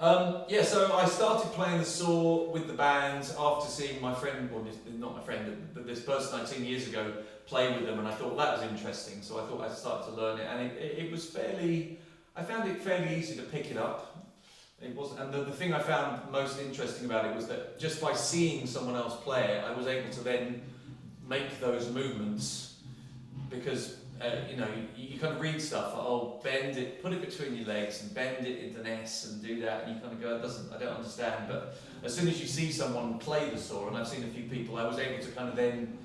Yeah, so I started playing the saw with the band after seeing my friend, well, not my friend, but this person I'd seen years ago play with them, and I thought that was interesting. So I thought I'd start to learn it, and it was fairly. I found it fairly easy to pick it up. It wasn't, and the thing I found most interesting about it was that just by seeing someone else play it, I was able to then make those movements because. You kind of read stuff like, oh, bend it, put it between your legs and bend it into an S and do that, and you kind of go, I don't understand. But as soon as you see someone play the saw, and I've seen a few people, I was able to kind of then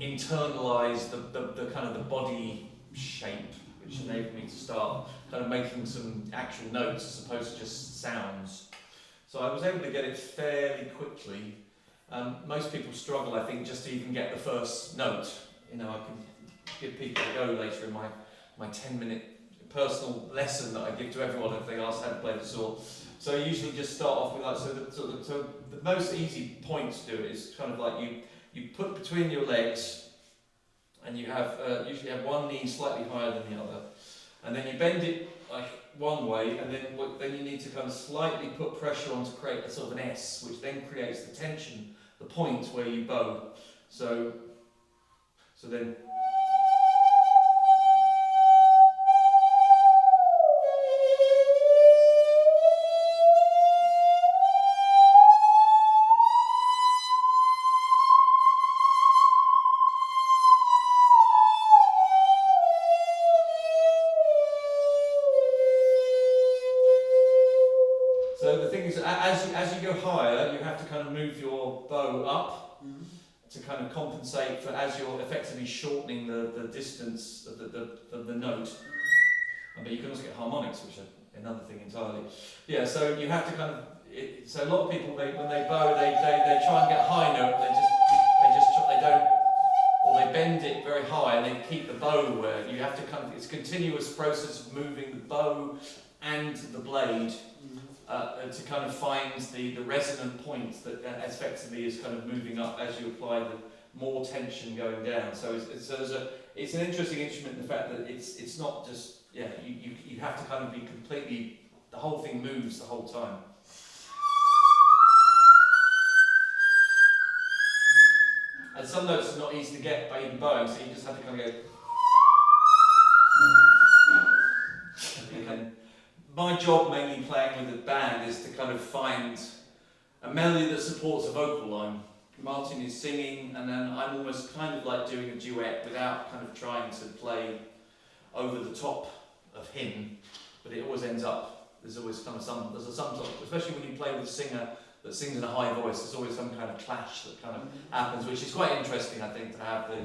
internalise the kind of the body shape, which enabled me to start kind of making some actual notes as opposed to just sounds. So I was able to get it fairly quickly. Most people struggle, I think, just to even get the first note. I can give people a go later in my 10-minute personal lesson that I give to everyone if they ask how to play the saw. So I usually just start off with that. So the most easy point to do it is kind of like you put between your legs, and you have usually have one knee slightly higher than the other, and then you bend it like one way, and then you need to kind of slightly put pressure on to create a sort of an S, which then creates the tension, the point where you bow. So then. So the thing is, as you go higher, you have to kind of move your bow up to kind of compensate for as you're effectively shortening the distance of the note. But you can also get harmonics, which are another thing entirely. Yeah, so you have to kind of. So a lot of people, when they bow, they try and get a high note. They don't, or they bend it very high and they keep the bow where you have to kind of. It's a continuous process of moving the bow and the blade. To kind of find the resonant point that effectively is kind of moving up as you apply the more tension going down. So it's an interesting instrument in the fact that it's not just you have to kind of be completely, the whole thing moves the whole time. And some notes are not easy to get by even bowing, so you just have to kind of go. My job mainly playing with the band is to kind of find a melody that supports a vocal line. Martin is singing, and then I'm almost kind of like doing a duet without kind of trying to play over the top of him, but it always ends up, there's always kind of some sort of, especially when you play with a singer that sings in a high voice, there's always some kind of clash that kind of happens, which is quite interesting, I think, to have the...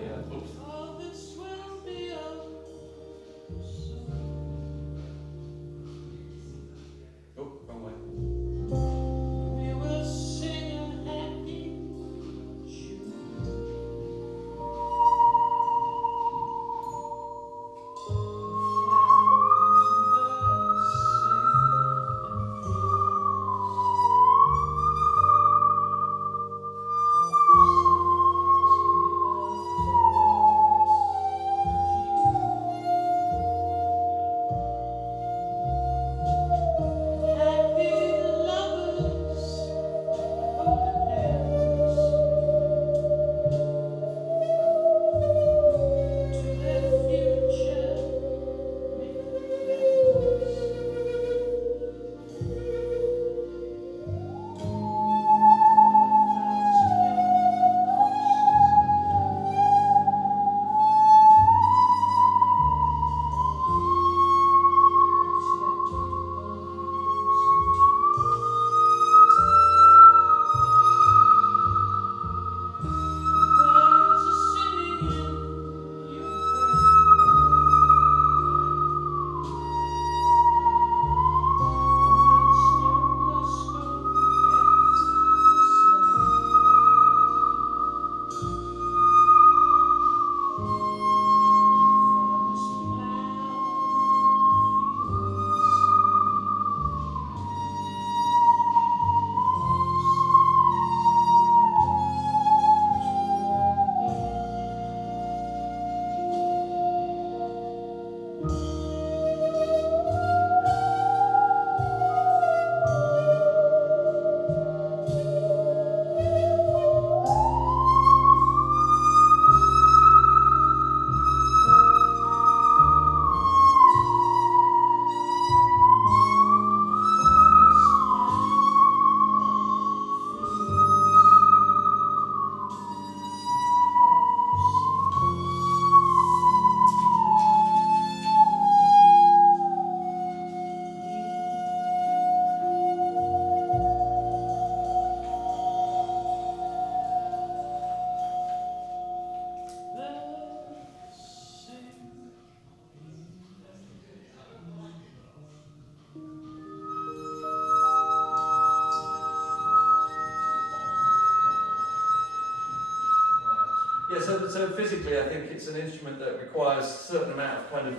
so physically, I think it's an instrument that requires a certain amount of kind of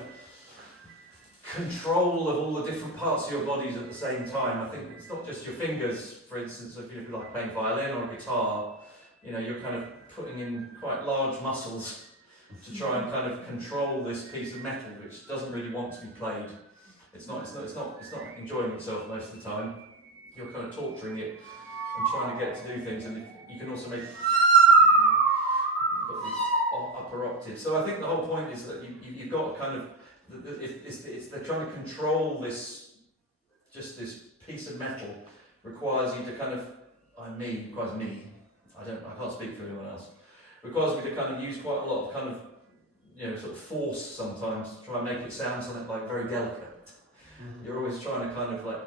control of all the different parts of your bodies at the same time. I think it's not just your fingers, for instance, if you're like playing violin or guitar, you know, you're kind of putting in quite large muscles to try and kind of control this piece of metal, which doesn't really want to be played. It's not enjoying itself most of the time. You're kind of torturing it and trying to get to do things, and you can also make you've got these upper octaves. So I think the whole point is that you've got kind of they're trying to control this, just this piece of metal requires you to kind of requires me. I can't speak for anyone else. Requires me to kind of use quite a lot of kind of, you know, sort of force sometimes to try and make it sound something like very delicate. Mm-hmm. You're always trying to kind of like,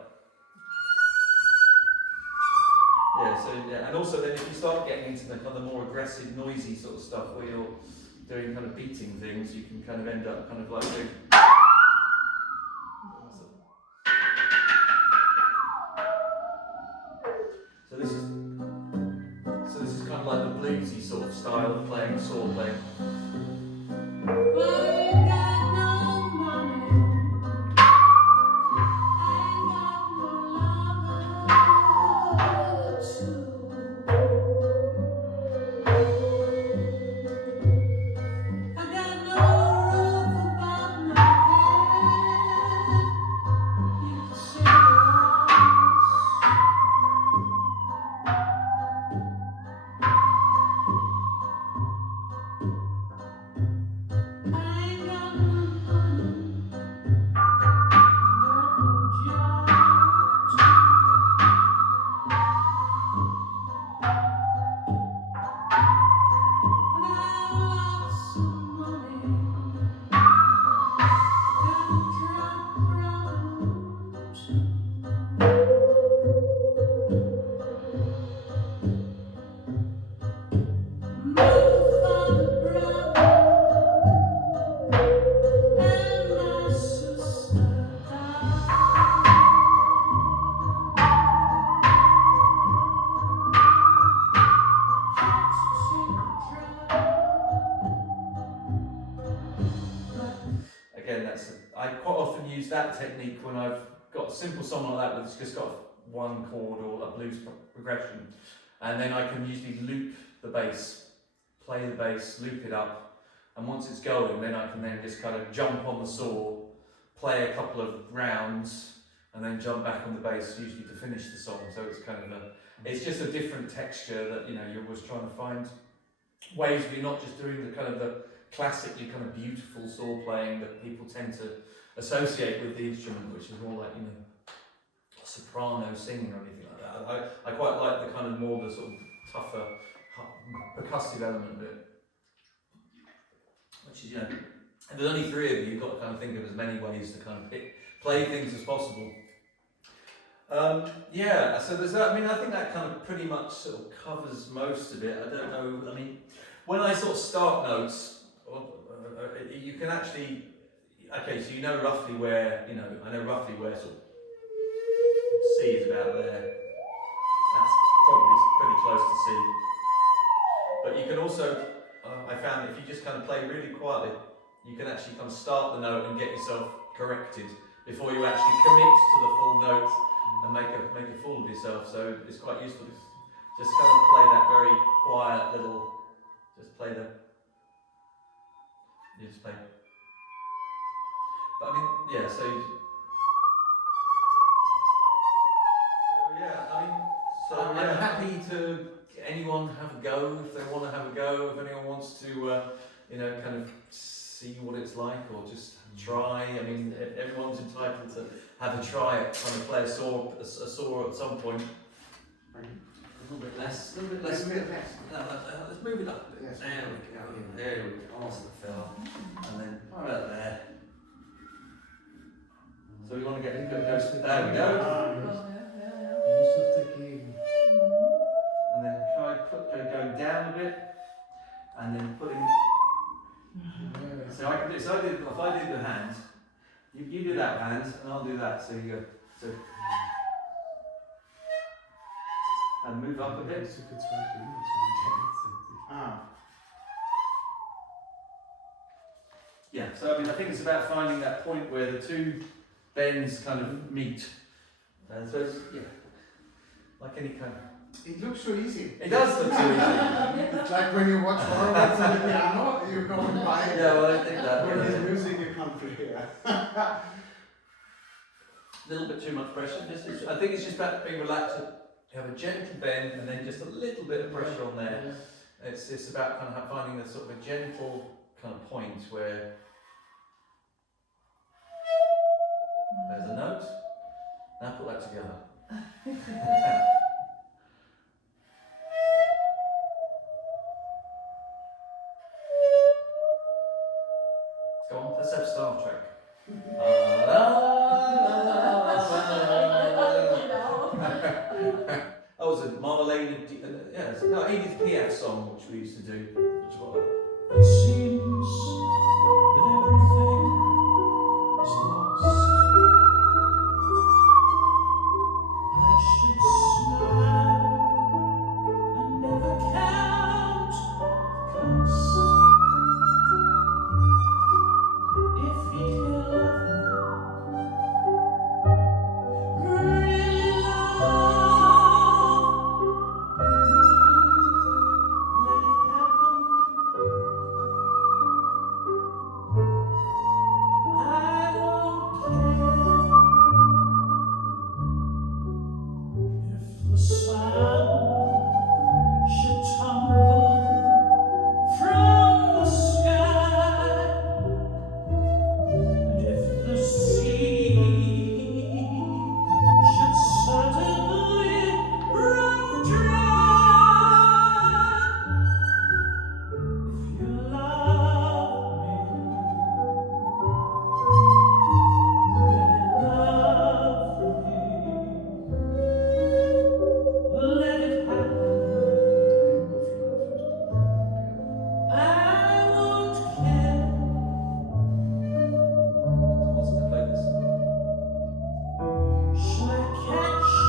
and also then if you start getting into the kind of more aggressive, noisy sort of stuff where you're doing kind of beating things, you can kind of end up kind of like doing. So this is kind of like the bluesy sort of style of playing, sword playing. I quite often use that technique when I've got a simple song like that that's just got one chord or a blues progression, and then I can usually loop the bass, play the bass, loop it up, and once it's going, then I can then just kind of jump on the saw, play a couple of rounds, and then jump back on the bass, usually to finish the song. So it's kind of it's just a different texture that, you know, you're always trying to find ways where you're not just doing the kind of the classically kind of beautiful saw playing that people tend to associate with the instrument, which is more like, you know, soprano singing or anything like that. I quite like the kind of more the sort of tougher percussive element of it, which is, you know, if there's only three of you, you've got to kind of think of as many ways to kind of play things as possible. Yeah, so there's that. I mean, I think that kind of pretty much sort of covers most of it. I don't know, I mean, when I sort of start notes, you can actually, okay, so you know roughly where, you know, I know roughly where sort of C is about there. That's probably pretty close to C. But you can also, I found that if you just kind of play really quietly, you can actually kind of start the note and get yourself corrected before you actually commit to the full note and make a fool of yourself. So it's quite useful to just kind of play that very quiet little, just play the, you just play. But I mean, yeah, so yeah, I mean, so I'm happy to anyone have a go if they want to have a go, if anyone wants to, you know, kind of see what it's like or just try. I mean, everyone's entitled to have a try at trying to play a saw at some point. A little bit less. No, let's move it up a bit. Yes. There we go. There we go. Awesome, Phil. And then right about there. So we want to get a good dose. There we go. And then try going down a bit, and then putting. So I can do. So if I do the hand, you do that hand, and I'll do that. So you go. So. And move up a bit. Yeah, so I mean, I think it's about finding that point where the two bends kind of meet. And so it's, yeah, like any kind of... It looks so easy. It does look so easy. It's like when you watch Horowitz on the piano, you're going by. Yeah, well, I think that. When his music, you can't play. A little bit too much pressure. I think it's just about being relaxed. You have a gentle bend and then just a little bit of pressure on there. It's about kind of finding a sort of a gentle kind of point where there's a note. Now put that together. Go on, let's have Star Trek. Oh, it's a Marmalade, yeah, no, Edith Piaf song which we used to do. Which was It seems that everything is lost. I should smile and never count the cost. If you love me, really love me, let it happen. I don't care if the sun should tumble from the sky, and if the sea should suddenly run dry. If you love me, really love me, let it happen. I won't care. What's the play this? Shall I catch a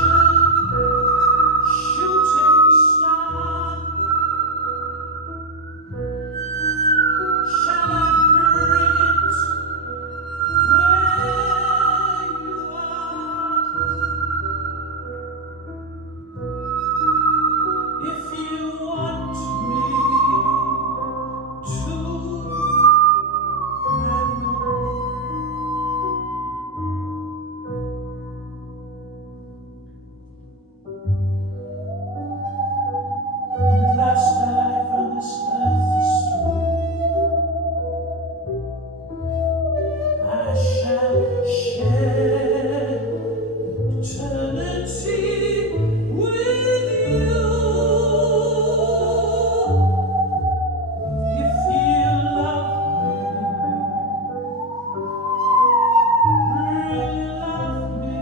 shooting star? Shall I bring it where you are? If you want me to, I will. At last I found this earth is true. I shall share eternity with you. If you love me, really love me,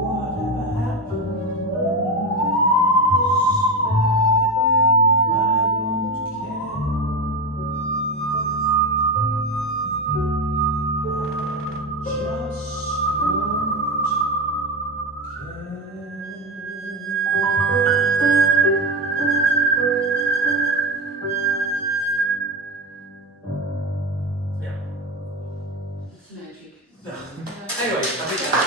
whatever happens, I won't care. I just won't care. Yeah. It's magic. Anyway, I think that's